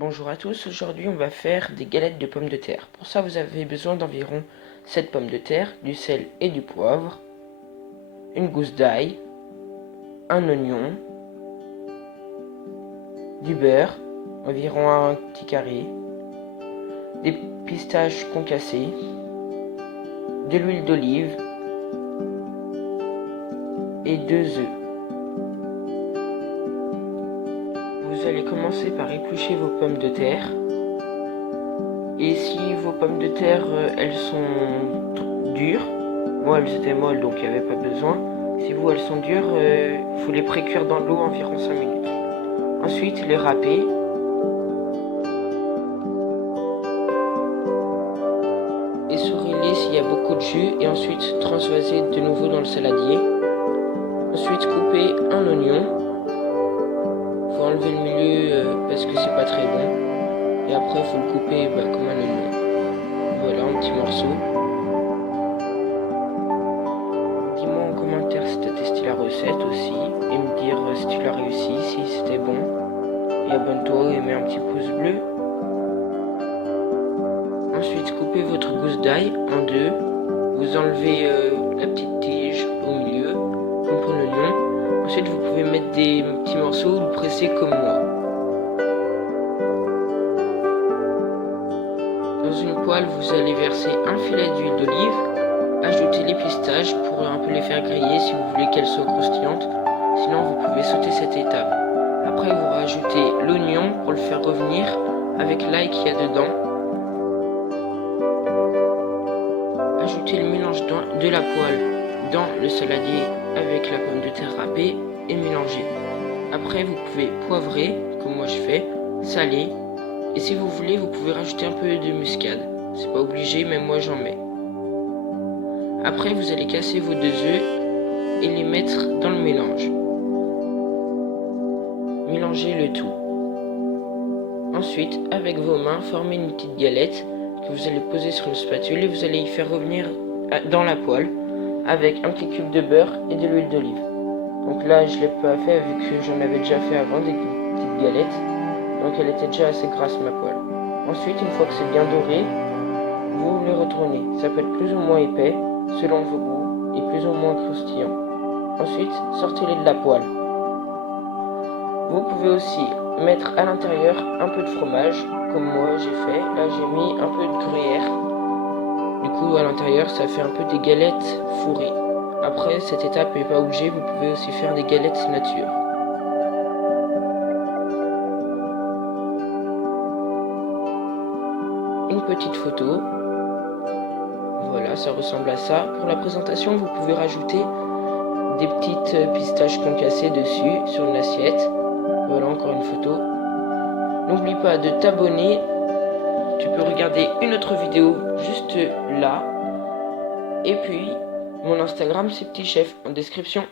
Bonjour à tous, aujourd'hui on va faire des galettes de pommes de terre. Pour ça vous avez besoin d'environ 7 pommes de terre, du sel et du poivre, une gousse d'ail, un oignon, du beurre, environ un petit carré, des pistaches concassées, de l'huile d'olive et 2 œufs. Vous allez commencer par éplucher vos pommes de terre. Et si vos pommes de terre elles sont dures, moi elles étaient molles donc il n'y avait pas besoin. Si vous elles sont dures, il faut les précuire dans l'eau environ 5 minutes. Ensuite les râper. Essorez-les s'il y a beaucoup de jus et ensuite transvaser de nouveau dans le saladier. Ensuite coupez un oignon. Faut enlever le milieu parce que c'est pas très bon. Et après, il faut le couper comme un oignon. Voilà, un petit morceau. Dis-moi en commentaire si tu as testé la recette aussi. Et me dire si tu l'as réussi, si c'était bon. Et abonne-toi et mets un petit pouce bleu. Ensuite, coupez votre gousse d'ail en deux. Vous enlevez la petite tige au milieu, comme pour l'oignon. Ensuite, vous pouvez mettre des petits morceaux ou le presser comme moi. Dans une poêle, vous allez verser un filet d'huile d'olive, ajouter les pistaches pour un peu les faire griller si vous voulez qu'elles soient croustillantes. Sinon, vous pouvez sauter cette étape. Après, vous rajoutez l'oignon pour le faire revenir avec l'ail qu'il y a dedans. Ajoutez le mélange de la poêle dans le saladier avec la pomme de terre râpée et mélanger. Après, vous pouvez poivrer, comme moi je fais, saler. Et si vous voulez, vous pouvez rajouter un peu de muscade. C'est pas obligé, mais moi j'en mets. Après, vous allez casser vos 2 œufs et les mettre dans le mélange. Mélangez le tout. Ensuite, avec vos mains, formez une petite galette que vous allez poser sur une spatule et vous allez y faire revenir dans la poêle avec un petit cube de beurre et de l'huile d'olive. Donc là, je l'ai pas fait vu que j'en avais déjà fait avant des petites galettes. Donc elle était déjà assez grasse ma poêle. Ensuite, une fois que c'est bien doré, vous les retournez. Ça peut être plus ou moins épais, selon vos goûts, et plus ou moins croustillant. Ensuite, sortez-les de la poêle. Vous pouvez aussi mettre à l'intérieur un peu de fromage, comme moi j'ai fait. Là, j'ai mis un peu de gruyère. Du coup, à l'intérieur, ça fait un peu des galettes fourrées. Après, cette étape n'est pas obligée, vous pouvez aussi faire des galettes nature. Une petite photo. Voilà, ça ressemble à ça. Pour la présentation, vous pouvez rajouter des petites pistaches concassées dessus sur une assiette. Voilà, encore une photo. N'oublie pas de t'abonner. Tu peux regarder une autre vidéo juste là. Et puis, mon Instagram, c'est Petit Chef en description.